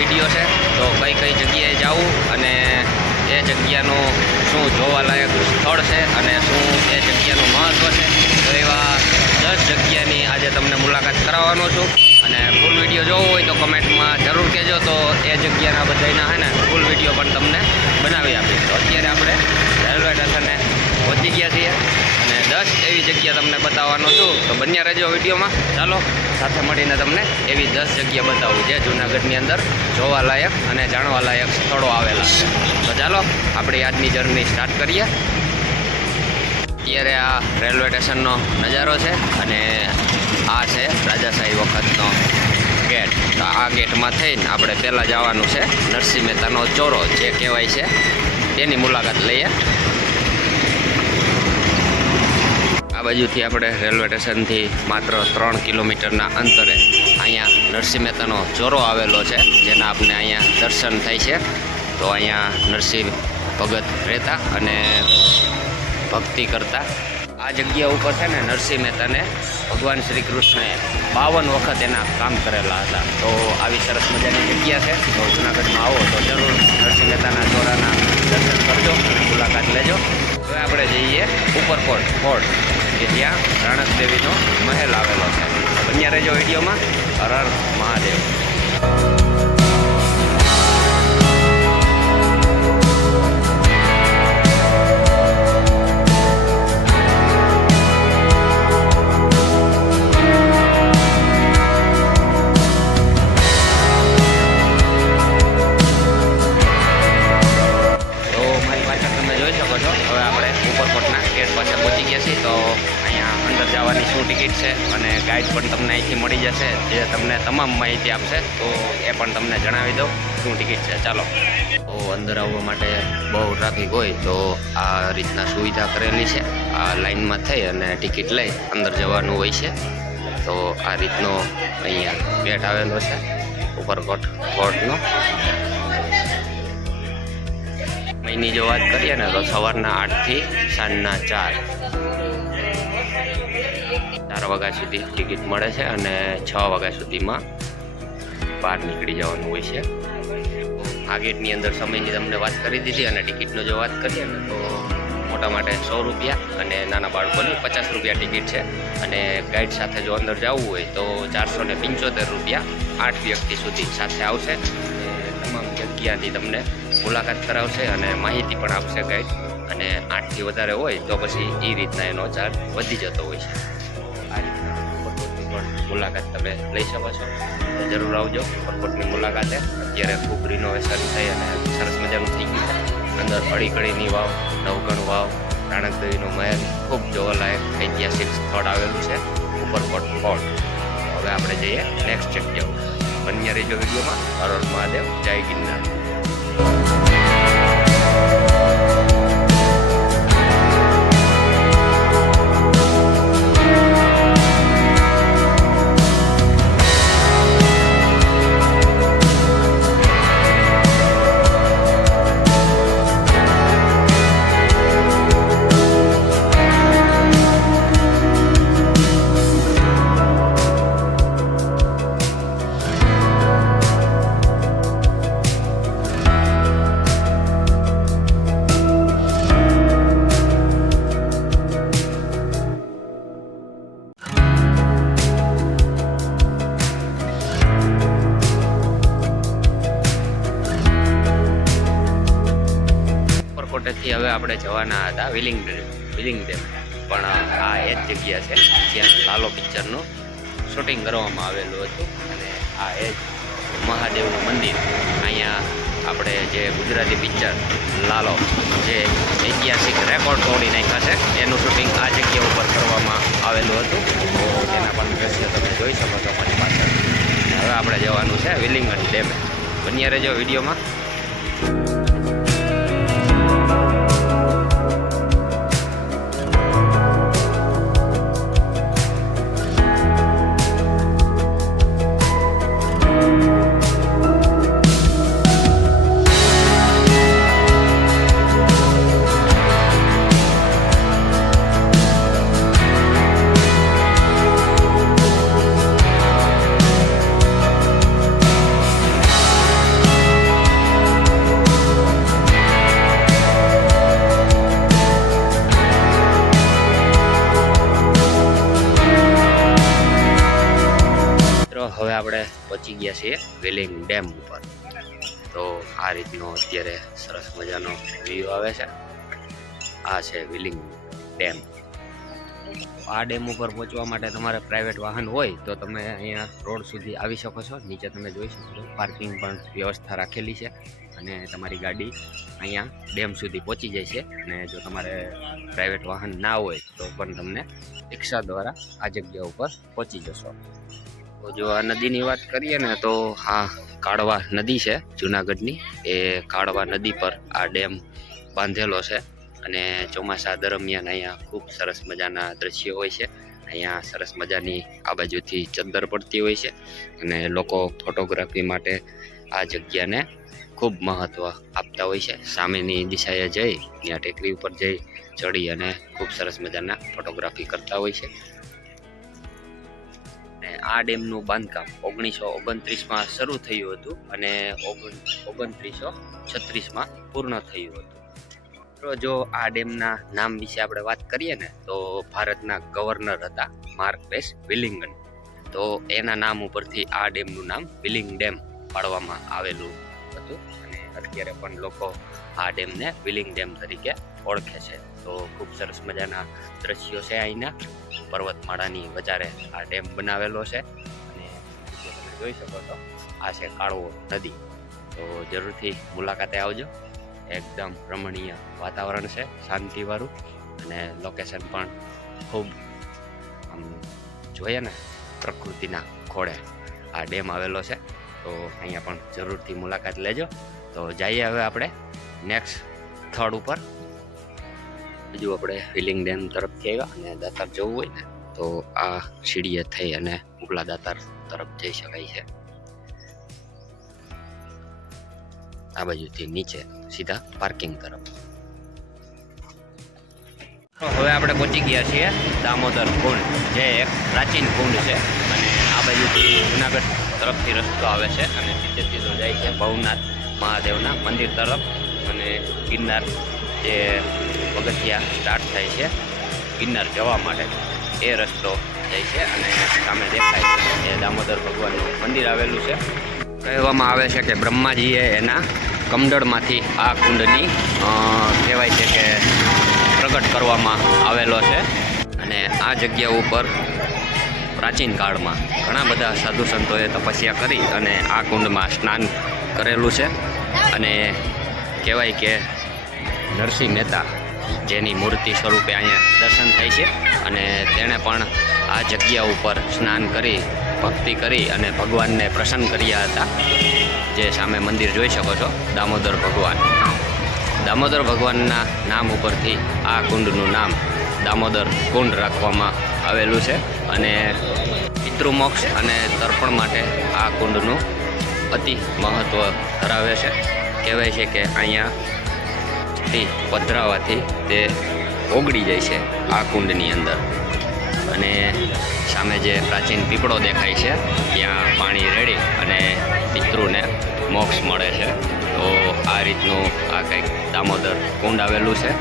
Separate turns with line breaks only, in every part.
Video છે, તો કઈ કઈ જગ્યાએ જવું અને એ જગ્યાનું શું જોવાલાયક સ્થળ છે અને શું એ જગ્યાનું મહત્ત્વ છે, તો એવા દસ જગ્યાની આજે તમને મુલાકાત કરાવવાનો છું. અને ફૂલ વીડિયો જોવો હોય તો કમેન્ટમાં જરૂર કહેજો, તો એ જગ્યાના બધાના હે ને ફૂલ વીડિયો પણ તમને બનાવી આપીશ. તો અત્યારે આપણે રેલવે સ્ટેશને પહોંચી ગયા છીએ. દસ એવી જગ્યા તમને બતાવવાનો છું. તો બન્યા રહેજો વિડીયોમાં. ચાલો, સાથે મળીને તમને એવી દસ જગ્યા બતાવું જે જૂનાગઢની અંદર જોવાલાયક અને જાણવાલાયક સ્થળો આવેલા છે. તો ચાલો, આપણી આજની જર્ની સ્ટાર્ટ કરીએ. અત્યારે આ રેલવે સ્ટેશનનો નજારો છે અને આ છે રાજાશાહી વખતનો ગેટ. તો આ ગેટમાં થઈને આપણે પહેલાં જવાનું છે નરસિંહ મહેતાનો ચોરો, જે કહેવાય છે. તેની મુલાકાત લઈએ. આ બાજુથી આપણે રેલવે સ્ટેશનથી માત્ર ત્રણ કિલોમીટરના અંતરે અહીંયા નરસિંહ મહેતાનો ચોરો આવેલો છે, જેના આપણે અહીંયા દર્શન થાય છે. તો અહીંયા નરસિંહ ભગત રહેતા અને ભક્તિ કરતા. આ જગ્યા ઉપર છે ને નરસિંહ મહેતાને ભગવાન શ્રી કૃષ્ણએ બાવન વખત એના કામ કરેલા હતા. તો આવી સરસ મજાની જગ્યા છે. તો જુનાગઢમાં આવો તો જરૂર નરસિંહ મહેતાના ચોરાના દર્શન કરજો, મુલાકાત લેજો. હવે આપણે જઈએ ઉપરકોટ ફોર્ટ. કે જ્યાં રાણક દેવીનો મહેલ આવેલો છે. બન્યા રહેજો વિડીયોમાં. હર મહાદેવ. છીએ તો અહીંયા અંદર જવાની શું ટિકિટ છે અને ગાઈડ પણ તમને અહીંથી મળી જશે, જે તમને તમામ માહિતી આપશે, તો એ પણ તમને જણાવી દઉં શું ટિકિટ છે. ચાલો. તો અંદર આવવા માટે બહુ ટ્રાફિક હોય, તો આ રીતના સુવિધા કરેલી છે. આ લાઈનમાં થઈ અને ટિકિટ લઈ અંદર જવાનું હોય છે. તો આ રીતનો અહીંયા ગેટ આવેલો છે, ઉપરકોટ કોર્ટનો. મહિની જો વાત કરીએ ને, તો સવારના આઠથી સાંજના ચાર. વાગ્યા સુધી ટિકિટ મળે છે અને છ વાગ્યા સુધીમાં બહાર નીકળી જવાનું હોય છે. આ ગેટની અંદર સમયની તમને વાત કરી દીધી અને ટિકિટનો જો વાત કરીએ ને તો મોટા માટે સો રૂપિયા અને નાના બાળકોની પચાસ રૂપિયા ટિકિટ છે. અને ગાઈડ સાથે જો અંદર જવું હોય તો ચારસો ને પંચોતેર રૂપિયા આઠ વ્યક્તિ સુધી સાથે આવશે. તમામ જગ્યાની તમને મુલાકાત કરાવશે અને માહિતી પણ આપશે ગાઈડ. અને આઠથી વધારે હોય તો પછી એ રીતના એનો ચાર્જ વધી જતો હોય છે. મુલાકાત તમે લઈ શકો છો. જરૂર આવજો. ઉપરકોટની મુલાકાતે. અત્યારે ખૂબ રિનોવેશન થઈ અને સરસ મજાનું થઈ ગયું છે. અંદર અડી કડીની વાવ, નવગણ વાવ રાણક દેવીનો મહેલ, ખૂબ જોવાલાયક ઐતિહાસિક સ્થળ આવેલું છે ઉપરકોટ ફોર્ટ. હવે આપણે જઈએ નેક્સ્ટ જગ્યાઓ. બન્યા રહેજો વિડીયોમાં. હર હર મહાદેવ. જય ગિરનાર. ઉપરકોટેથી હવે આપણે જવાના હતા વિલિંગ વિલિંગ ડેમ. પણ આ એ જ જગ્યા છે, જ્યાં લાલો પિક્ચરનું શૂટિંગ કરવામાં આવેલું હતું. અને આ એ જ મહાદેવનું મંદિર. અહીંયા આપણે જે ગુજરાતી પિક્ચર, લાલો, જે ઐતિહાસિક રેકોર્ડ તોડી નાખ્યા છે, એનું શૂટિંગ આ જગ્યા ઉપર કરવામાં આવેલું હતું. તો તેના પણ દ્રશ્ય તમે જોઈ શકો છો મારી પાસે હવે આપણે જવાનું છે વિલિંગન ડેમે. બન્યા રહેજો વિડીયોમાં. વેલિંગ ડેમ ઉપર. તો આ રીતનો અત્યારે સરસ મજાનો વ્યૂ આવે છે. આ છે વિલિંગ ડેમ. આ ડેમ ઉપર પહોંચવા માટે તમારે પ્રાઇવેટ વાહન હોય તો તમે અહીંયા રોડ સુધી આવી શકો છો. નીચે તમે જોઈ શકો છો પાર્કિંગ પણ વ્યવસ્થા રાખેલી છે અને તમારી ગાડી અહીંયા ડેમ સુધી પહોંચી જાય છે. અને જો તમારે પ્રાઇવેટ વાહન ના હોય તો પણ તમને રિક્ષા દ્વારા આ જગ્યા ઉપર પહોંચી જશો. જો આ નદીની વાત કરીએ ને તો હા, કાળવા નદી છે જુનાગઢની. એ કાળવા નદી પર આ ડેમ બાંધેલો છે અને ચોમાસા દરમિયાન અહીંયા ખૂબ સરસ મજાના દ્રશ્યો હોય છે. અહીંયા સરસ મજાની આ બાજુથી ચદ્દર પડતી હોય છે અને લોકો ફોટોગ્રાફી માટે આ જગ્યાને ખૂબ મહત્ત્વ આપતા હોય છે. સામેની દિશાએ જઈ, ત્યાં ટેકરી ઉપર જઈ, ચડી અને ખૂબ સરસ મજાના ફોટોગ્રાફી કરતા હોય છે. આ ડેમનું બાંધકામ ઓગણીસો ઓગણત્રીસમાં શરૂ થયું હતું અને ઓગણ ઓગણત્રીસો છત્રીસમાં પૂર્ણ થયું હતું. મિત્રો, જો આ ડેમના નામ વિશે આપણે વાત કરીએ ને, તો ભારતના ગવર્નર હતા માર્ક બેસ વિલિંગન. તો એના નામ ઉપરથી આ ડેમનું નામ વિલિંગ ડેમ પાડવામાં આવેલું હતું અને અત્યારે પણ લોકો આ ડેમને વિલિંગ ડેમ તરીકે ઓળખે છે. તો ખૂબ સરસ મજાના દ્રશ્યો છે અહીંના. પર્વતમાળાની વચારે આ ડેમ બનાવેલો છે. અને જે તમે જોઈ શકો છો, આ છે કાળવો નદી. તો જરૂરથી મુલાકાતે આવજો. એકદમ રમણીય વાતાવરણ છે, શાંતિવાળું. અને લોકેશન પણ ખૂબ આમ જોઈએ ને, પ્રકૃતિના ખોળે આ ડેમ આવેલો છે. તો અહીંયા પણ જરૂરથી મુલાકાત લેજો. તો જઈએ હવે આપણે નેક્સ્ટ સ્થળ ઉપર. હજુ આપણે વિલિંગ ડેમ તરફથી આવ્યા અને દાતાર જવું હોય ને, તો આ સીડીએ થઈ અને ઉપલા દાતાર તરફ જઈ શકાય છે. આ બાજુથી નીચે, સીધા પાર્કિંગ તરફ. હવે આપણે પહોંચી ગયા છીએ દામોદર કુંડ, જે એક પ્રાચીન કુંડ છે અને આ બાજુથી જુનાગઢ તરફથી રસ્તો આવે છે અને સીધે સીધો જાય છે ભવનાથ મહાદેવના મંદિર તરફ અને ગિરનાર જે પગથિયા સ્ટાર્ટ થાય છે. ગિરનાર જવા માટે એ રસ્તો જાય છે અને સામે દેખાય છે એ દામોદર ભગવાનનું મંદિર આવેલું છે. કહેવામાં આવે છે કે બ્રહ્માજીએ એના કમંડળમાંથી આ કુંડની કહેવાય છે કે પ્રગટ કરવામાં આવેલો છે. અને આ જગ્યા ઉપર પ્રાચીન કાળમાં ઘણા બધા સાધુ સંતોએ તપસ્યા કરી અને આ કુંડમાં સ્નાન કરેલું છે. અને કહેવાય કે નરસિંહ મહેતા જેની મૂર્તિ સ્વરૂપે અહીંયા દર્શન થાય છે. અને તેણે પણ આ જગ્યા ઉપર સ્નાન કરી, ભક્તિ કરી અને ભગવાનને પ્રસન્ન કર્યા હતા. જે સામે મંદિર જોઈ શકો છો, દામોદર ભગવાન. દામોદર ભગવાનના નામ ઉપરથી આ કુંડનું નામ દામોદર કુંડ રાખવામાં આવેલું છે. અને પિતૃમોક્ષ અને તર્પણ માટે આ કુંડનું અતિ મહત્ત્વ ધરાવે છે. કહેવાય છે કે અહીંયા થી પધરાવાથી તે ઓગળી જાય છે આ કુંડની અંદર. અને સામે જે પ્રાચીન પીપળો દેખાય છે, ત્યાં પાણી રેડી અને પિતૃને મોક્ષ મળે છે. તો આ રીતનું આ કંઈક દામોદર કુંડ આવેલું છે.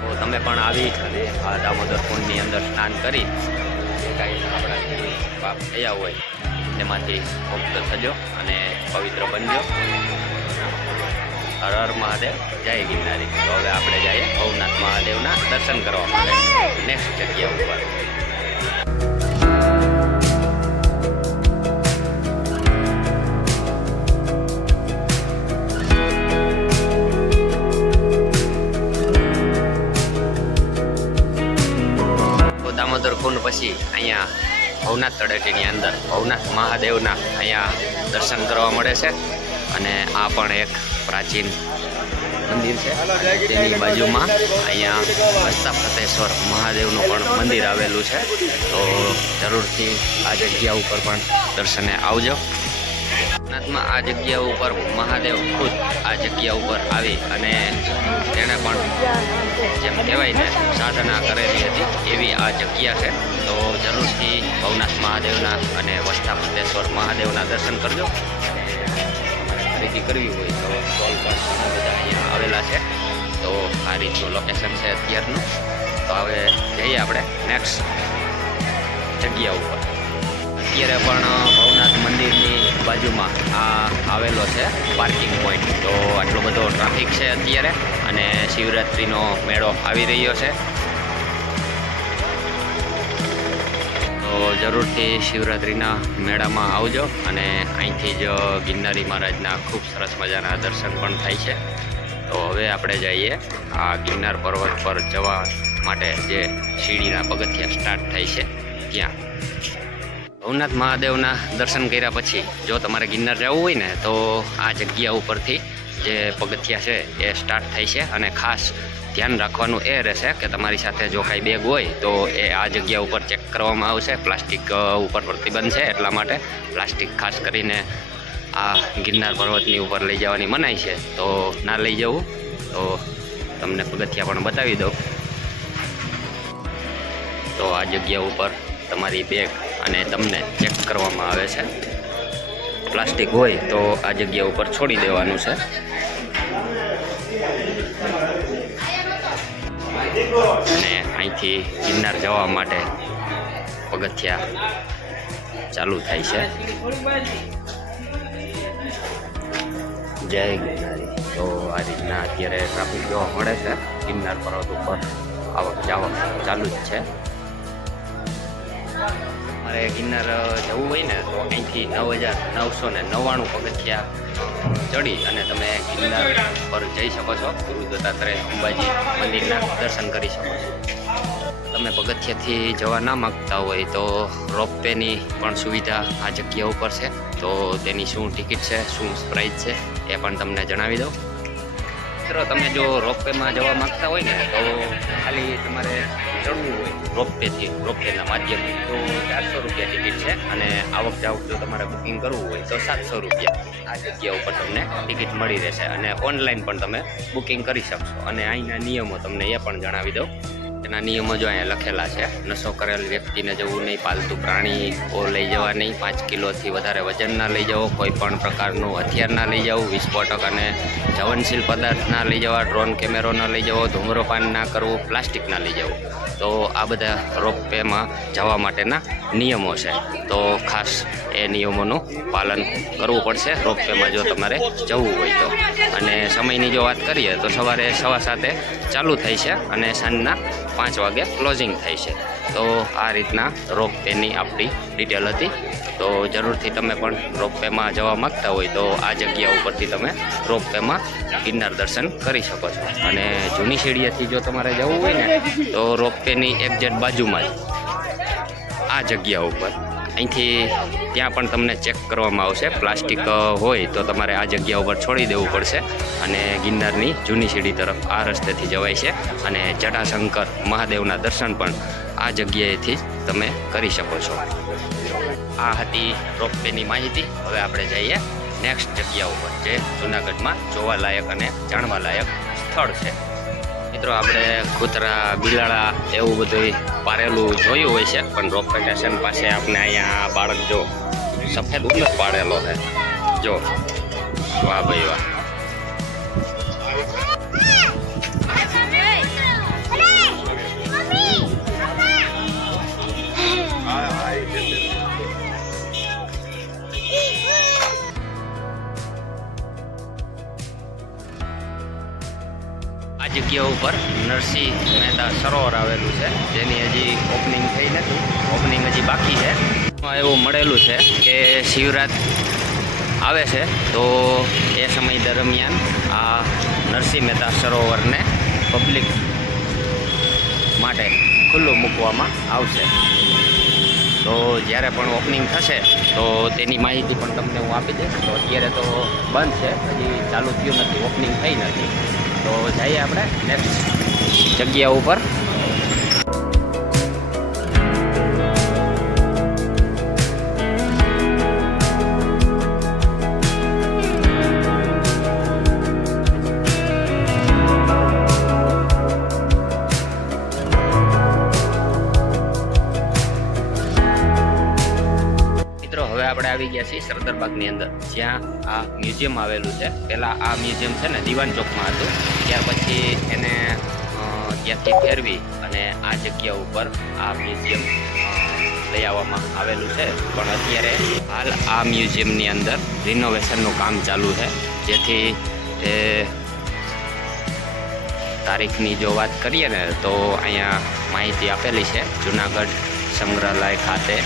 તો તમે પણ આવી આ દામોદર કુંડની અંદર સ્નાન કરી કાંઈ આપણા પાપ થયા હોય તેમાંથી મુક્ત થજો અને પવિત્ર બનજો. હર હર મહાદેવ, જય ગિરનારી. તો હવે આપણે જઈએ ભવનાથ મહાદેવના દર્શન કરવા માટે. નેક્સ્ટ જગ્યા ઉપર. પછી અહીંયા ભવનાથ તળેટીની અંદર. ભવનાથ મહાદેવના અહીંયા દર્શન કરવા મળે છે. અને આ પણ એક પ્રાચીન મંદિર છે. તેની બાજુમાં અહીંયા હસ્તા ફતેશ્વર મહાદેવનું પણ મંદિર આવેલું છે. તો જરૂરથી આ જગ્યા ઉપર પણ દર્શને આવજો. ભવનાથમાં આ જગ્યા ઉપર મહાદેવ ખુદ આ જગ્યા ઉપર આવી અને તેણે પણ જેમ કહેવાય ને, સાધના કરેલી હતી એવી આ જગ્યા છે. તો જરૂરથી ભવનાથ મહાદેવના અને વસ્થાપતેશ્વર મહાદેવના દર્શન કરજો. ખરીદી કરવી હોય તો પર બધા અહીંયા આવેલા છે. તો આ રીતનું લોકેશન છે અત્યારનું. તો હવે જઈએ આપણે નેક્સ્ટ જગ્યા ઉપર. અત્યારે પણ ભવનાથ મંદિરની બાજુમાં આ આવેલો છે પાર્કિંગ પોઈન્ટ તો આટલો બધો ટ્રાફિક છે અત્યારે અને શિવરાત્રિનો મેળો આવી રહ્યો છે. તો જરૂરથી શિવરાત્રિના મેળામાં આવજો અને અહીંથી જ ગિરનારી મહારાજના ખૂબ સરસ મજાના દર્શન પણ થાય છે. તો હવે આપણે જઈએ આ ગિરનાર પર્વત પર જવા માટે જે સીડીના પગથિયા સ્ટાર્ટ થાય છે. ત્યાં. ભવનાથ મહાદેવના દર્શન કર્યા પછી જો તમારે ગિરનાર જવું હોય ને, તો આ જગ્યા ઉપરથી જે પગથિયા છે એ સ્ટાર્ટ થાય છે અને ખાસ ધ્યાન રાખવાનું એ રહેશે કે તમારી સાથે જો કાંઈ બેગ હોય, તો એ આ જગ્યા ઉપર ચેક કરવામાં આવશે. પ્લાસ્ટિક ઉપર પ્રતિબંધ છે, એટલા માટે પ્લાસ્ટિક ખાસ કરીને આ ગિરનાર પર્વતની ઉપર લઈ જવાની મનાઈ છે. તો ના લઈ જવું, તો તમને પગથિયા પણ બતાવી દઉં. તો આ જગ્યા ઉપર તમારી બેગ અને તમને ચેક કરવામાં આવે છે. પ્લાસ્ટિક હોય તો આ જગ્યા ઉપર છોડી દેવાનું છે. અને અહીંથી ગિરનાર જવા માટે પગથિયા ચાલુ થાય છે. જય ગિરનારી. તો આ રીતના અત્યારે ટ્રાફિક જોવા મળે છે. ગિરનાર પર્વત ઉપર આવક જાવક ચાલુ જ છે. મારે ગિરનાર જવું હોય ને, તો અહીંથી નવ હજાર નવસો ને નવ્વાણું પગથિયા ચડી અને તમે ગિરનાર પર જઈ શકો છો. ગુરુ દત્તાત્રેય અંબાજી મંદિરના દર્શન કરી શકો છો. તમે પગથિયાથી જવા ના માગતા હોય તો રોપવેની પણ સુવિધા આ જગ્યા ઉપર છે. તો તેની શું ટિકિટ છે, શું પ્રાઇસ છે, એ પણ તમને જણાવી દઉં. મિત્રો, તમે જો રોપવેમાં જવા માંગતા હોય ને, તો ખાલી તમારે ચડવું હોય રોપવેથી રોપવેના માધ્યમથી. તો ચારસો રૂપિયા ટિકિટ છે અને આવક જાવક જો તમારે બુકિંગ કરવું હોય, તો સાતસો રૂપિયા આ જગ્યા ઉપર તમને ટિકિટ મળી રહેશે. અને ઓનલાઈન પણ તમે બુકિંગ કરી શકશો. અને અહીંના નિયમો તમને એ પણ જણાવી દઉં. એના નિયમો જો અહીંયા લખેલા છે. નશો કરેલ વ્યક્તિને જવું નહીં, પાલતુ પ્રાણીઓ લઈ જવા નહીં, પાંચ કિલોથી વધારે વજન ના લઈ જવો, કોઈ પણ પ્રકારનું હથિયાર ના લઈ જવું, વિસ્ફોટક અને જવનશીલ પદાર્થ ના લઈ જવા, ડ્રોન કેમેરો ના લઈ જવો, ધૂમ્રપાન ના કરવું, પ્લાસ્ટિક ના લઈ જવું. તો આ બધા રોપવેમાં જવા માટેના નિયમો છે. તો ખાસ એ નિયમોનું પાલન કરવું પડશે રોપવેમાં જો તમારે જવું હોય તો. અને સમયની જો વાત કરીએ તો સવારે સવા સાતે ચાલુ થાય છે અને સાંજના પાંચ વાગે ક્લોઝિંગ થાય છે. તો આ રીતના રોપ વેની આપણી ડિટેલ હતી. તો જરૂરથી તમે પણ રોપ વેમાં જવા માગતા હોય તો આ જગ્યા ઉપરથી તમે રોપ વેમાં ગિરનાર દર્શન કરી શકો છો. અને જૂની શેડીએથી જો તમારે જવું હોય ને, તો રોપ વેની એક્ઝેટ બાજુમાં જ આ જગ્યા ઉપર અહીંથી ત્યાં પણ તમને ચેક કરવામાં આવશે. પ્લાસ્ટિક હોય તો તમારે આ જગ્યા ઉપર છોડી દેવું પડશે અને ગિરનારની જૂની સીડી તરફ આ રસ્તેથી જવાય છે અને જટાશંકર મહાદેવના દર્શન પણ આ જગ્યાએથી તમે કરી શકો છો. આ હતી રોપવેની માહિતી. હવે આપણે જઈએ નેક્સ્ટ જગ્યા ઉપર જે જૂનાગઢમાં જોવાલાયક અને જાણવાલાયક સ્થળ છે. મિત્રો, આપણે કૂતરા, બિલાડા એવું બધું પારેલું જોયું હોય છે, પણ રોપવે સ્ટેશન પાસે આપણે અહીંયા બાળક જો સફેદ ઉલ્લસ પાડેલો છે. જો, વાહ ભાઈ વાહ. જગ્યા ઉપર નરસિંહ મહેતા સરોવર આવેલું છે. જેની હજી ઓપનિંગ થઈ નથી. ઓપનિંગ હજી બાકી છે. એવું મળેલું છે કે શિવરાત આવે છે, તો એ સમય દરમિયાન આ નરસિંહ મહેતા સરોવરને પબ્લિક માટે ખુલ્લું મૂકવામાં આવશે. તો જ્યારે પણ ઓપનિંગ થશે, તો તેની માહિતી પણ તમને હું આપી દઈશ. તો અત્યારે તો બંધ છે, હજી ચાલુ થયું નથી ઓપનિંગ થઈ નથી. તો જઈએ આપણે નેક્સ્ટ જગ્યા ઉપર. આવી ગયા છીએ સરદારબાગની અંદર, જ્યાં આ મ્યુઝિયમ આવેલું છે. પહેલાં આ મ્યુઝિયમ છે ને, દિવાન ચોકમાં હતું. ત્યાર પછી એને ત્યાંથી ફેરવી અને આ જગ્યા ઉપર આ મ્યુઝિયમ લઈ આવવામાં આવેલું છે. પણ અત્યારે હાલ આ મ્યુઝિયમની અંદર રિનોવેશનનું કામ ચાલુ છે. જેથી, એ, તારીખની જો વાત કરીએ ને, તો અહીંયા માહિતી આપેલી છે. જુનાગઢ સંગ્રહાલય ખાતે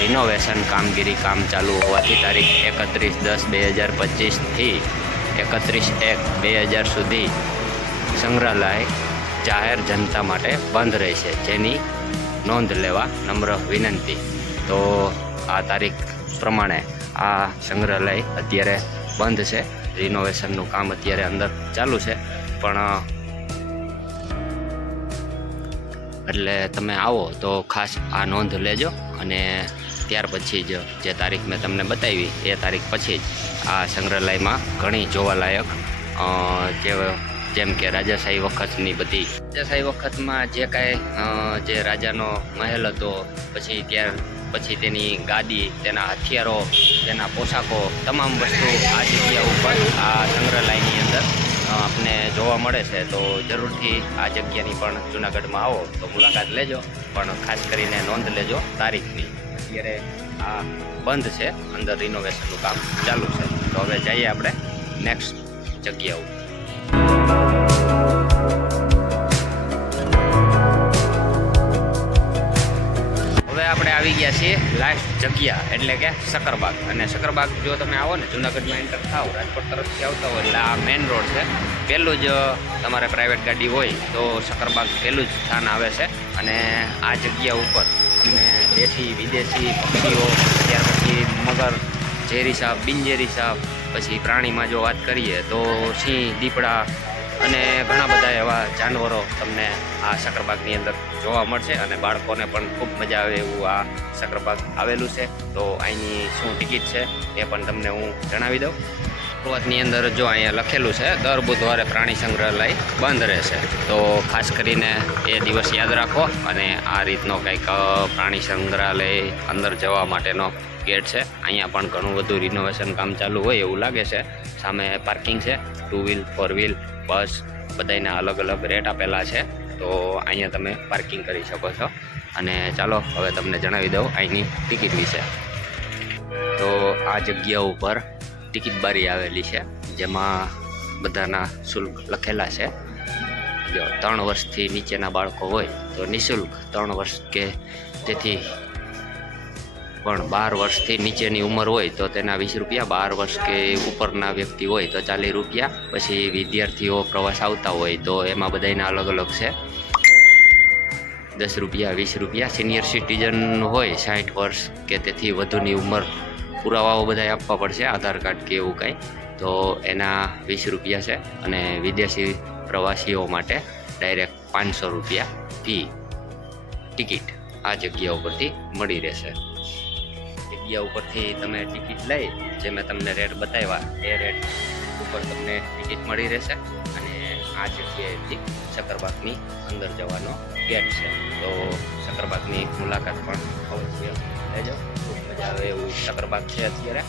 રિનોવેશન કામગીરી કામ ચાલુ હોવાથી તારીખ એકત્રીસ દસ બે હજાર પચીસથી એકત્રીસ એક બે હજાર સુધી સંગ્રહાલય જાહેર જનતા માટે બંધ રહેશે. જેની નોંધ લેવા નમ્ર વિનંતી. તો આ તારીખ પ્રમાણે આ સંગ્રહાલય અત્યારે બંધ છે. રિનોવેશનનું કામ અત્યારે અંદર ચાલુ છે. પણ એટલે તમે આવો તો ખાસ આ નોંધ લેજો અને ત્યાર પછી જ જે તારીખ મેં તમને બતાવી એ તારીખ પછી જ આ સંગ્રહાલયમાં ઘણી જોવાલાયક જે જેમ કે રાજાશાહી વખતની બધી. રાજાશાહી વખતમાં જે કાંઈ જે રાજાનો મહેલ હતો, પછી ત્યાર પછી તેની ગાદી, તેના હથિયારો, તેના પોશાકો, તમામ વસ્તુ આ જગ્યા ઉપર આ સંગ્રહાલયની અંદર આપને જોવા મળે છે તો જરૂરથી આ જગ્યાની પણ જુનાગઢમાં આવો. તો મુલાકાત લેજો, પણ ખાસ કરીને નોંધ લેજો તારીખની. અત્યારે આ બંધ છે, અંદર રિનોવેશનનું કામ ચાલુ છે. તો હવે જઈએ આપણે નેક્સ્ટ જગ્યા ઉપર. આપણે આવી ગયા છીએ લાસ્ટ જગ્યા એટલે કે સકરબાગ અને સકરબાગ જો તમે આવો ને, જુનાગઢમાં એન્ટર થાવ રાજકોટ તરફથી આવતા હોય એટલે આ મેઇન રોડ છે. પહેલું જ તમારે પ્રાઇવેટ ગાડી હોય તો સકરબાગ પહેલું જ સ્થાન આવે છે. અને આ જગ્યા ઉપર તમને દેશી, વિદેશી પક્ષીઓ, ત્યાર પછી મગર, ઝેરી સાપ બિનઝેરી સાપ, પછી પ્રાણીમાં જો વાત કરીએ તો સિંહ, દીપડા અને ઘણા બધા એવા જાનવરો તમને આ સકરબાગની અંદર જોવા મળશે અને બાળકોને પણ ખૂબ મજા આવે એવું આ સકરબાગ આવેલું છે. તો અહીંની શું ટિકિટ છે એ પણ તમને હું જણાવી દઉં. શરૂઆતની અંદર જો અહીંયા લખેલું છે, દર બુધવારે પ્રાણી સંગ્રહાલય બંધ રહેશે. તો ખાસ કરીને એ દિવસ યાદ રાખો અને આ રીતનો કંઈક પ્રાણી સંગ્રહાલય અંદર જવા માટેનો ગેટ છે. અહીંયા પણ ઘણું બધું રિનોવેશન કામ ચાલુ હોય એવું લાગે છે. સામે પાર્કિંગ છે ટુ વ્હીલ ફોર વ્હીલ બસ બધાના અલગ અલગ રેટ આપેલા છે. તો અહીંયા તમે પાર્કિંગ કરી શકો છો. અને ચાલો હવે તમને જણાવી દઉં અહીંની ટિકિટ વિશે. તો આ જગ્યા ઉપર ટિકિટ બારી આવેલી છે, જેમાં બધાના શુલ્ક લખેલા છે. જો ત્રણ વર્ષથી નીચેના બાળકો હોય તો નિઃશુલ્ક ત્રણ વર્ષ કે તેથી પણ બાર વર્ષથી નીચેની ઉંમર હોય તો તેના વીસ રૂપિયા, બાર વર્ષ કે ઉપરના વ્યક્તિ હોય તો ચાલીસ રૂપિયા. પછી વિદ્યાર્થીઓ પ્રવાસ આવતા હોય તો એમાં બધાના અલગ અલગ છે. દસ રૂપિયા, વીસ રૂપિયા. સિનિયર સિટીઝન હોય સાઠ વર્ષ કે તેથી વધુની ઉંમર પુરાવાઓ બધા આપવા પડશે, આધાર કાર્ડ કે એવું કંઈ. તો એના વીસ રૂપિયા છે અને વિદેશી પ્રવાસીઓ માટે ડાયરેક્ટ પાંચસો રૂપિયા ફી, ટિકિટ આ જગ્યા ઉપરથી મળી રહેશે. જગ્યા ઉપરથી તમે ટિકિટ લઈ, જે મેં તમને રેટ બતાવ્યા, એ રેટ ઉપર તમને ટિકિટ મળી રહેશે. અને આ જગ્યાએથી શકરબાગની અંદર જવાનો ગેટ છે. તો શકરબાગની મુલાકાત પણ અવશ્ય લેજો. ખૂબ મજા આવે એવું શકરબાગ છે અત્યારે.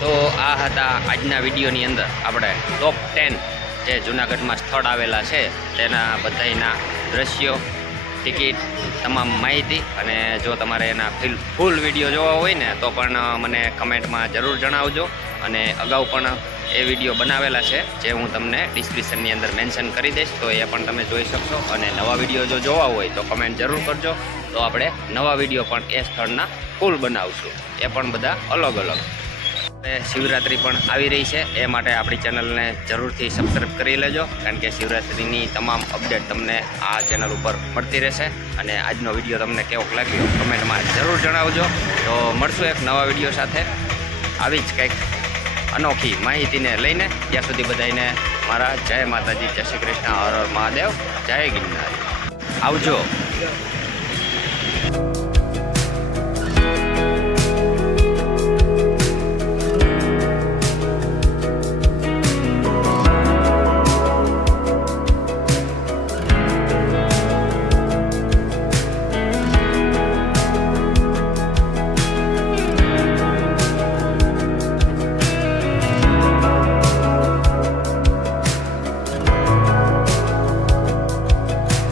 તો આ હતા આજના વિડીયોની અંદર આપણે ટોપ ટેન જે જુનાગઢમાં સ્થળ આવેલા છે, તેના બધાયના દ્રશ્યો. ટિકિટ, તમામ માહિતી અને જો તમારે એના ફિલ, ફૂલ વીડિયો જોવા હોય ને, તો પણ મને કમેન્ટમાં જરૂર જણાવજો. અને અગાઉ પણ એ વીડિયો બનાવેલા છે, જે હું તમને ડિસ્ક્રિપ્શનની અંદર મેન્શન કરી દઈશ, તો એ પણ તમે જોઈ શકશો. અને નવા વીડિયો જો જોવા હોય, તો કમેન્ટ જરૂર કરજો. તો આપણે નવા વીડિયો પણ એ સ્થળના ફૂલ બનાવશું. એ પણ બધા અલગ અલગ શિવરાત્રિ પણ આવી રહી છે. એ માટે આપણી ચેનલને જરૂરથી સબસ્ક્રાઈબ કરી લેજો, કારણ કે શિવરાત્રિની તમામ અપડેટ તમને આ ચેનલ ઉપર મળતી રહેશે. અને આજનો વીડિયો તમને કેવોક લાગ્યો કમેન્ટમાં જરૂર જણાવજો. તો મળશું એક નવા વીડિયો સાથે. આવી જ કંઈક અનોખી માહિતીને લઈને ત્યાં સુધી બધાને મારા જય માતાજી, જય શ્રી કૃષ્ણ હર મહાદેવ, જય ગિરનારી. આવજો.